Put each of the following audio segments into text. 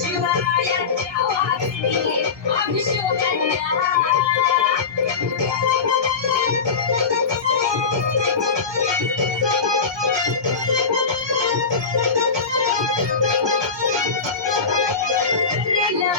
शिवाय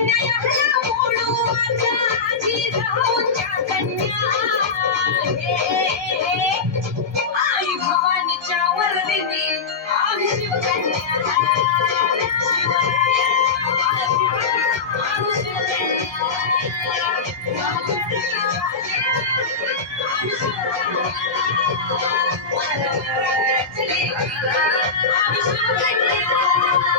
I'm so glad you're here.